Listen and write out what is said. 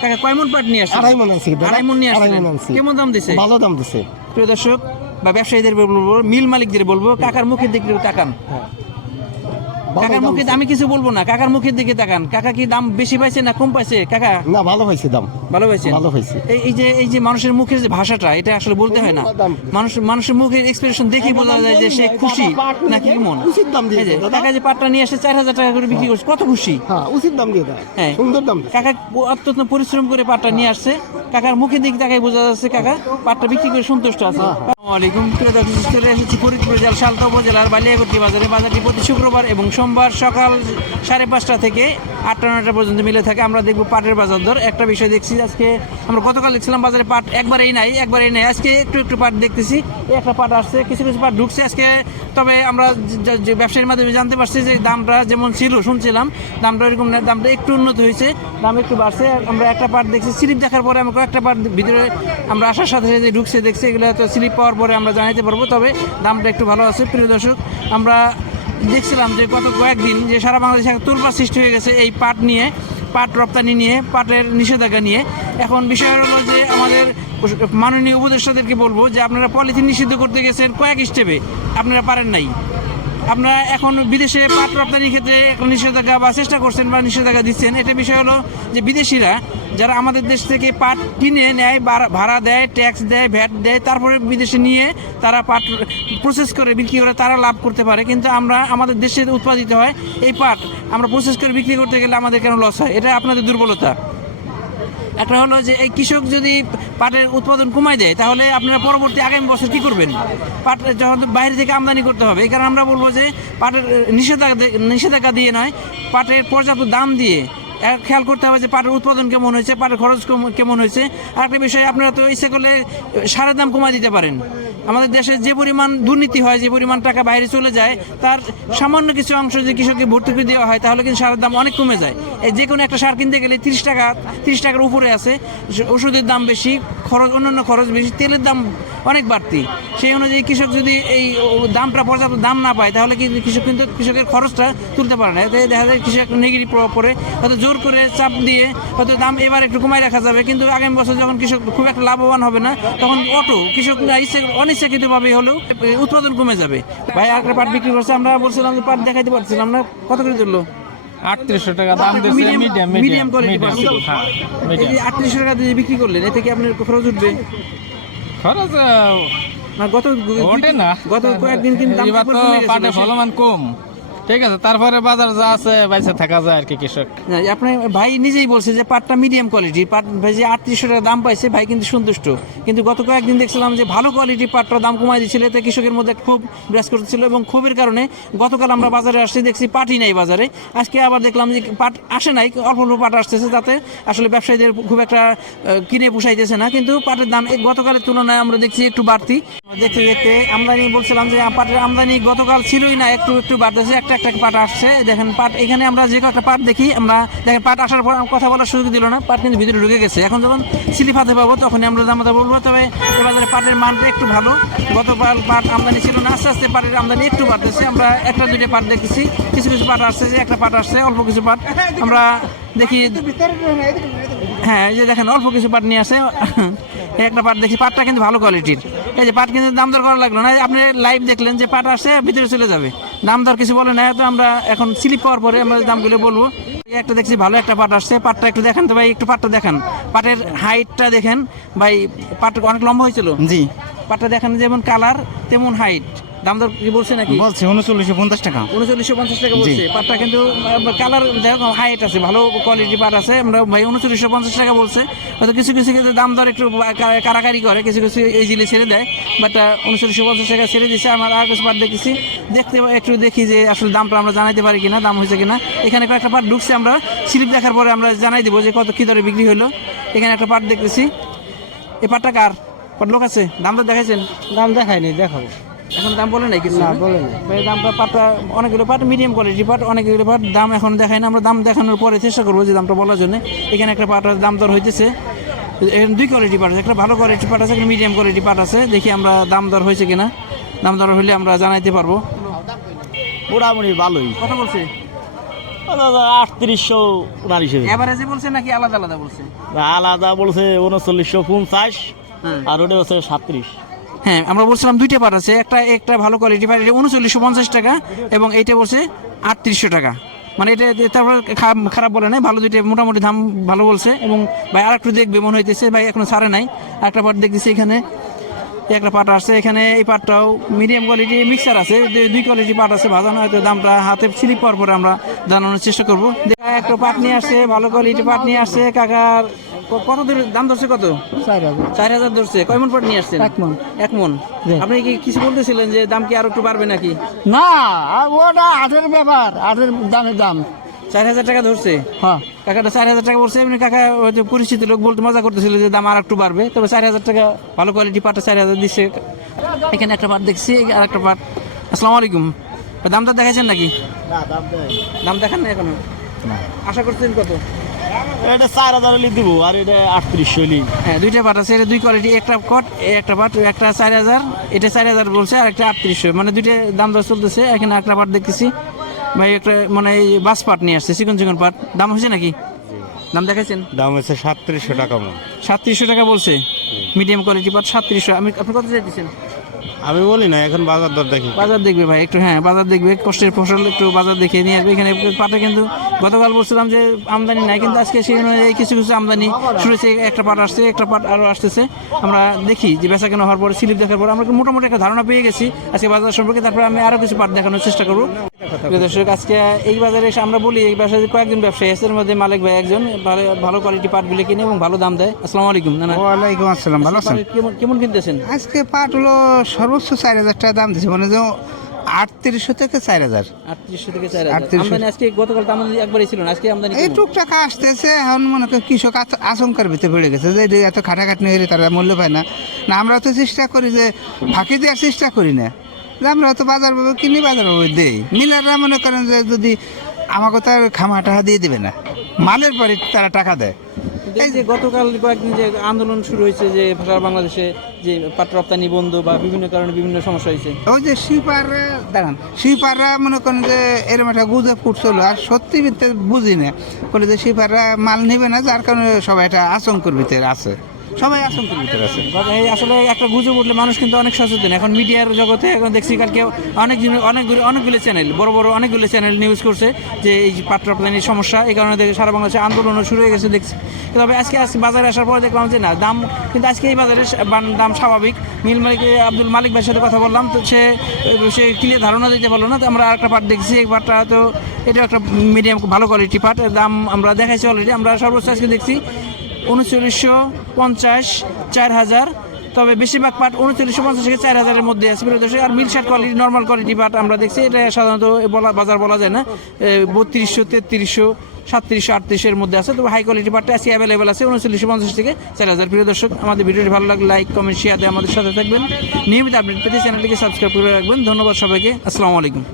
কাকা কয় মন পাট নিয়ে আসছে আড়াই মন আড়াই মন মন। কেমন দাম দিছে? ভালো দাম দিছে। প্রিয় দর্শক বা ব্যবসায়ীদের বলব মিল মালিকদের বলব কাকার মুখের দিকে তাকান। ভালো কাকার মুখে আমি কিছু বলব না কাকার মুখের দিকে তাকান। কাকা কি দাম বেশি পাইছে না কম পাইছে? কাকা? না ভালো দাম। ভালো পাইছে ভালো এই যে এই যে মানুষের মুখের যে ভাষাটা এটা আসলে বলতে হয় না। মানুষ মানুষের মুখের এক্সপ্রেশন বোঝা যায় যে সে খুশি নাকি উচিত দাম এই দিয়েছে যে দাদা। কাকা যে পাটটা নিয়ে আসে চার হাজার টাকা করে বিক্রি করছে কত খুশি? হ্যাঁ উচিত দাম দিয়ে দেয়। হ্যাঁ। সুন্দর দাম। কাকা অত্যন্ত পরিশ্রম করে পাটটা নিয়ে আসছে। কাকার মুখের দিক তাকাই বোঝা যাচ্ছে কাকা পাটটা বিক্রি করে সন্তুষ্ট আছে। আসসালামু আলাইকুম প্রিয় দর্শক, চলে এসেছি ফরিদপুর জেলা সালতা উপজেলার বালিয়াগড়ি বাজারে। বাজারটি প্রতি শুক্রবার এবং সোমবার সকাল সাড়ে পাঁচটা থেকে আটটা নটা পর্যন্ত মিলে থাকে। আমরা দেখব পাটের বাজার দর। একটা বিষয় দেখছি আজকে আমরা গতকাল দেখছিলাম বাজারে পাট একবারেই নাই একবারেই নাই। আজকে একটু একটু পাট দেখতেছি। একটা পাট আসছে কিছু কিছু পাট ঢুকছে। আজকে তবে আমরা যে- ব্যবসায়ীর মাধ্যমে জানতে পারছি যে দামটা যেমন ছিল, শুনছিলাম, দামটা এরকম না, দামটা একটু উন্নত হয়েছে, দাম একটু বাড়ছে। আমরা একটা পাট দেখছি, স্লিপ দেখার পরে আমরা কয়েকটা পাট ভিতরে আমরা আসার সাথে সাথে ঢুকছে, দেখছি এগুলো তো স্লিপ পাওয়ার পরে আমরা জানাইতে পারব, তবে দামটা একটু ভালো আছে। প্রিয় দর্শক, আমরা দেখছিলাম যে গত কয়েকদিন যে সারা বাংলাদেশে তোলপাড় সৃষ্টি হয়ে গেছে এই পাট নিয়ে পাট রপ্তানি নিয়ে পাটের নিষেধাজ্ঞা নিয়ে। এখন বিষয় হলো যে আমাদের মাননীয় উপদেষ্টাদেরকে বলব যে আপনারা পলিথিন নিষিদ্ধ করতে গেছেন কয়েক স্টেপে আপনারা পারেন নাই। আপনারা এখন বিদেশে পাট রপ্তানির ক্ষেত্রে নিষেধাজ্ঞা বা চেষ্টা করছেন বা নিষেধাজ্ঞা দিচ্ছেন। এটা বিষয় হলো যে বিদেশিরা যারা আমাদের দেশ থেকে পাট কিনে নেয়, ভাড়া দেয় ট্যাক্স দেয় ভ্যাট দেয়, তারপরে বিদেশে নিয়ে তারা পাট প্রসেস করে, বিক্রি করে, তারা লাভ করতে পারে। কিন্তু আমরা, আমাদের দেশে উৎপাদিত হয় এই পাট। আমরা প্রসেস করে বিক্রি করতে গেলে আমাদের কেন লস হয়? এটা আপনাদের দুর্বলতা। একটা হলো যে এই কৃষক যদি পাটের উৎপাদন কমায় দেয়, তাহলে আপনারা পরবর্তী আগামী বছর কি করবেন? পাট যখন বাইরে থেকে আমদানি করতে হবে, এই কারণে আমরা বলব যে পাটের নিষেধাজ্ঞা নিষেধাজ্ঞা দিয়ে নয়, পাটের পর্যাপ্ত দাম দিয়ে খেয়াল করতে হবে যে পাটের উৎপাদন কেমন হয়েছে, পাটের খরচ কেমন হয়েছে। আর একটা বিষয়, আপনারা তো ইচ্ছে করলে সারের দাম কমায় দিতে পারেন। আমাদের দেশে যে পরিমাণ দুর্নীতি হয়, যে পরিমাণ টাকা বাইরে চলে যায়, তার সামান্য কিছু অংশ যদি কৃষককে ভর্তুকি দেওয়া হয়, তাহলে কিন্তু সারের দাম অনেক কমে যায়। এই যে কোনো একটা সার কিনতে গেলে তিরিশ টাকা, তিরিশ টাকার উপরে আছে, ওষুধের দাম বেশি, খরচ অন্যান্য খরচ বেশি, তেলের দাম অনেক বাড়তি। সেই অনুযায়ী কৃষক যদি এই দামটা, পর্যাপ্ত দাম না পায়, তাহলে কিন্তু কৃষক কিন্তু কৃষকের খরচটা তুলতে পারে না। এতে দেখা যায় কৃষক নেগেটিভ প্রভাব পড়ে, হয়তো জোর করে চাপ দিয়ে হয়তো দাম এবার একটু কমায় রাখা যাবে। কিন্তু আগামী বছর যখন কৃষক খুব একটা লাভবান হবে না তখন অটো কৃষকরা ইচ্ছে অনিচ্ছাকৃতভাবে হলেও উৎপাদন কমে যাবে। ভাই আর পাট বিক্রি করছে আমরা বলছিলাম যে পাট দেখাইতে পারছিলাম না। কত করে ধরলো? আটত্রিশশো টাকা দাম দিচ্ছে মিডিয়াম মিডিয়াম যে আটত্রিশশো টাকা দিয়ে বিক্রি করলেন এতে কি আপনার খরচ উঠবে? খরচ না গত ওঠে না। গত কয়েকদিন কিন্তু। ফলমান কম। ঠিক আছে তারপরে বাজার যা আছে বাইসে থাকা যায় আর কি কৃষক। না, আপনার ভাই নিজেই বলছে যে পাটটা মিডিয়াম কোয়ালিটি পাট যে আটত্রিশশো টাকা দাম পাইছে ভাই কিন্তু সন্তুষ্ট। কিন্তু গত কয়েকদিন দেখছিলাম যে ভালো কোয়ালিটি পাটটার দাম কমাই দিচ্ছিল এতে কৃষকের মধ্যে খুব বিরাজ করতেছিল এবং ক্ষোভের কারণে গতকাল আমরা বাজারে আসছি দেখছি পাটই নাই বাজারে। আজকে আবার দেখলাম যে পাট আসে নাই অল্প অল্প পাট আসতেছে তাতে আসলে ব্যবসায়ীদের খুব একটা কিনে পোষাইতেছে না। কিন্তু পাটের দাম গতকালের তুলনায় আমরা দেখছি একটু বাড়তি। দেখতে দেখতে আমদানি বলছিলাম যে পাটের আমদানি গতকাল ছিলই না একটু একটু বাড়তেছে। একটা একটা পাট আসছে, দেখেন পাট, এখানে আমরা যে কয়েকটা পাট দেখি, আমরা দেখেন পাট আসার পর কথা বলার সুযোগ দিল না, পাট কিন্তু ভিতরে ঢুকে গেছে। এখন যখন স্লিপ হাতে পাবো, তখনই আমরা দামটা বলব, তবে এ বাজারে পাটের মানটা একটু ভালো। গতকাল পাট আমদানি ছিল না, আস্তে আস্তে পাটের আমদানি একটু বাড়তেছে। আমরা একটা দুইটা পাট দেখতেছি। কিছু কিছু পাট আসছে যে একটা পাট আসছে, অল্প কিছু পাট আমরা দেখি হ্যাঁ এই যে দেখেন, অল্প কিছু পাট নিয়ে আসে। একটা পাট দেখি, পাটটা কিন্তু ভালো কোয়ালিটির এই যে পাট কিন্তু দাম দর করা লাগল না। আপনি লাইভ দেখলেন যে পাট আসছে, ভিতরে চলে যাবে। দাম দর কিছু বলে না তো আমরা এখন স্লিপ পাওয়ার পরে আমরা দামগুলো বলব। একটা দেখছি ভালো একটা পাট আসছে পাটটা একটু দেখেন তো ভাই একটু পাটটা দেখেন। পাটের হাইটটা দেখেন ভাই পাট অনেক লম্বা হয়েছিল। জি। পাটটা দেখেন যেমন কালার তেমন হাইট দাম দর কি বলছে নাকি? বলছি উনচল্লিশশো পঞ্চাশ টাকা। উনচল্লিশশো পঞ্চাশ টাকা বলছে। পাটটা কিন্তু কালার দেখো হাইট আছে ভালো কোয়ালিটি পাট আছে। আমরা ভাই উনচল্লিশশো পঞ্চাশ টাকা বলছে। হয়তো কিছু কিছু ক্ষেত্রে দাম দর একটু কারাকারি করে কিছু কিছু এই ইজিলি ছেড়ে দেয়। বাট উনচল্লিশশো পঞ্চাশ টাকা ছেড়ে দিচ্ছে আমার আর কিছু পাট দেখেছি দেখতে একটু দেখি যে আসলে দামটা আমরা জানাইতে পারি কিনা দাম হয়েছে কিনা। এখানে কয়েকটা পাট ঢুকছে আমরা। স্লিপ দেখার পরে আমরা জানাই দেবো যে কত কী দরে বিক্রি হলো এখানে একটা পাট দেখতেছি। এই পাটটা কার? পাট লোক আছে? দাম তো দেখাইছেন? দাম দেখায়নি দেখাবো। এখন দাম বলে নাই কিছু? না? বলে নাই। ভাই দামটা পাটটা অনেকগুলো পাট মিডিয়াম কোয়ালিটি পাট অনেকগুলো পাট দাম এখন দেখায় না। আমরা দাম দেখানোর পরে চেষ্টা করব যে দামটা বলার জন্য। এখানে একটা পাট দাম দর হইতেছে। এখানে দুই কোয়ালিটি পাট আছে একটা ভালো কোয়ালিটি পাট আছে একটা মিডিয়াম কোয়ালিটি পাট আছে। দেখি আমরা দাম দর হয়েছে কিনা। দাম দর হলে আমরা জানাইতে পারব। মোটামুটি ভালোই। কথা বলছে? আটত্রিশশো হিসেবে এভারেজে বলছে নাকি আলাদা আলাদা বলছে? আলাদা বলছে উনচল্লিশশো পঞ্চাশ হ্যাঁ। আর ওটা হচ্ছে সাতত্রিশ। হ্যাঁ আমরা বলছিলাম দুইটা পাট আছে। একটা একটা ভালো কোয়ালিটি পাট এটা উনচল্লিশশো পঞ্চাশ টাকা এবং এইটা বলছে আটত্রিশশো টাকা। মানে এটা তারপর খারাপ বলে নাই, ভালো দুইটা মোটামুটি দাম ভালো বলছে এবং ভাই আর একটু দেখবে, মনে হইতেছে, ভাই এখনও ছাড়ে নাই। একটা পাট দেখতেছি এখানে। একটা পাট আসছে এখানে এই পাটটাও মিডিয়াম কোয়ালিটি মিক্সার আছে দুই- কোয়ালিটি পাট আছে ভাজানো হয়তো দামটা হাতে স্লিপ পাওয়ার পরে আমরা জানানোর চেষ্টা করব। দেখা একটা পাট নিয়ে আসছে ভালো কোয়ালিটি পাট নিয়ে আসছে কাকার কত দূর দাম ধরছে কত? চার হাজার। ধরছে। কয় মন পাট নিয়ে আসছেন? এক মণ। এক মন। আপনি কি কিছু বলতেছিলেন যে দাম কি আরও একটু বাড়বে নাকি? না ওটা আটের ব্যাপার আটের দামের দাম। চার হাজার টাকা ধরছে। হ্যাঁ। কাকাটা চার হাজার টাকা বলছে এমনি কাকা হয়তো পরিচিত লোক বলতে মজা করতেছিল যে দাম আর একটু বাড়বে তবে চার হাজার টাকা ভালো কোয়ালিটি পাটটা চার হাজার দিচ্ছে এখানে একটা পাট দেখছি আর একটা পাট। আসসালামু আলাইকুম। দামটা দেখাইছেন নাকি? দাম দেখান না এখনও? আশা করছেন কত? এটা চার হাজার হলে দিব আর এটা আটত্রিশশো হলে হ্যাঁ দুইটা পাট আছে এটা দুই কোয়ালিটি একটা কট একটা পাট একটা চার হাজার। এটা চার হাজার বলছে আর একটা আটত্রিশশো মানে দুইটা দাম দর চলতেছে এখানে একটা পাট দেখতেছি। ভাই একটা মানে এই বাস পাট নিয়ে আসছে চিকন চিকন পাট। দাম হয়েছে নাকি? দাম দেখাইছেন? দাম হচ্ছে সাতত্রিশশো টাকা মন। সাতত্রিশশো টাকা বলছে। মিডিয়াম কোয়ালিটি পাট সাতত্রিশশো। আমি আপনি কত চাইতেছেন আমি বলি না এখন বাজার দর দেখি। বাজার দেখবে ভাই একটু হ্যাঁ বাজার দেখবে কষ্টের ফসল একটু বাজার দেখে নিয়ে আসবে। এখানে পাটে কিন্তু গতকাল বলছিলাম যে আমদানি নাই কিন্তু আজকে সেই অনুযায়ী কিছু কিছু আমদানি হয়েছে একটা পাট আসছে একটা পাট আরও আসতেছে। আমরা দেখি যে বেচা কেনা হওয়ার পরে স্লিপ দেখার পর আমরা মোটামুটি একটা ধারণা পেয়ে গেছি। আজকে বাজার সম্পর্কে তারপরে আমি আরও কিছু পাট দেখানোর চেষ্টা করব। দর্শক আজকে এই বাজারে এসে আমরা বলি এই বাজারে কয়েকজন ব্যবসায়ী আছে এর মধ্যে মালিক ভাই একজন ভালো ভালো কোয়ালিটি পাটগুলো কিনে এবং ভালো দাম দেয়। আসসালামু আলাইকুম না না ওয়ালাইকুম আসসালাম ভালো আছেন? কেমন কেমন কিনতেছেন? আজকে পাট হলো সর্বোচ্চ চার হাজার টাকা দাম দিচ্ছে মানে যে আটত্রিশশো থেকে চার হাজার। আটত্রিশশো থেকে চার হাজার। আমদানি আজকে গতকাল তো একবারই ছিল না আজকে আমদানি এই টুকটাক আসতেছে এখন মনে করেন কৃষক আশঙ্কার ভিতরে বেড়ে গেছে যে এত খাটাখাটনি হলে তারা মূল্য পায় না। না আমরা তো চেষ্টা করি যে ফাঁকি দেওয়ার চেষ্টা করি না। আমরা তো বাজার ভাবে কিনি বাজার ভাবে দেই। মিলাররা মনে করেন যে যদি আমাকে তার খামা টাকা দিয়ে দেবে না মালের পরে তারা টাকা দেয়। এই যে গতকাল কয়েকদিন যে আন্দোলন শুরু হয়েছে যে সারা বাংলাদেশে যে পাট রপ্তানি বন্ধ বা বিভিন্ন কারণে বিভিন্ন সমস্যা হয়েছে। ওই যে শিপাররা দাঁড়ান, শিপাররা মনে করেন যে এরকম একটা গুজে ফুটছিল আর সত্যি বুঝি না। বলে যে শিপাররা মাল নেবে না, যার কারণে সবাই একটা আচঙ্কর ভিতরে আছে। সবাই আতঙ্কের ভিতরে আছে। আসলে একটা গুজব উঠলে মানুষ কিন্তু অনেক সচেতন। এখন মিডিয়ার জগতে এখন দেখছি কালকে অনেক অনেকগুলো অনেকগুলো চ্যানেল বড় বড় অনেকগুলো চ্যানেল নিউজ করছে যে এই যে পাট রপ্তানির সমস্যা, এই কারণে দেখে সারা বাংলাদেশে আন্দোলনও শুরু হয়ে গেছে দেখছি। তবে আজকে আজকে বাজারে আসার পর দেখলাম যে না, দাম কিন্তু আজকে এই বাজারে দাম স্বাভাবিক। মিল মালিক আব্দুল মালিক ভাইয়ের সাথে কথা বললাম, তো সে সে ক্লিয়ার ধারণা দিতে পারল না। তো আমরা আরেকটা পাট দেখছি, এই পাটটা তো এটা একটা মিডিয়াম ভালো কোয়ালিটি পাট দাম আমরা দেখাইছি অলরেডি আমরা সর্বোচ্চ আজকে দেখছি উনচল্লিশশো পঞ্চাশ, চার হাজার। তবে বেশিরভাগ পাট উনচল্লিশশো পঞ্চাশ থেকে চার হাজারের মধ্যে আছে। প্রিয় দর্শক। আর mill shirt quality normal quality পাট আমরা দেখছি, এটা সাধারণত বলা বাজার বলা যায় না। বত্রিশশো, তেত্রিশশো, সাতত্রিশশো, আটত্রিশের মধ্যে আছে। তবে হাই কোয়ালিটি পাটটা আজকে অ্যাভেলেবেল আছে উনচল্লিশশো পঞ্চাশ থেকে চার হাজার। প্রিয় দর্শক, আমাদের ভিডিওটি ভালো লাগলে লাইক কমেন্ট শেয়ার দিয়ে আমাদের সাথে থাকবেন। নিয়মিত আপডেট পেতে চ্যানেলটিকে সাবস্ক্রাইব করে রাখবেন। ধন্যবাদ সবাইকে। আসসালামু আলাইকুম।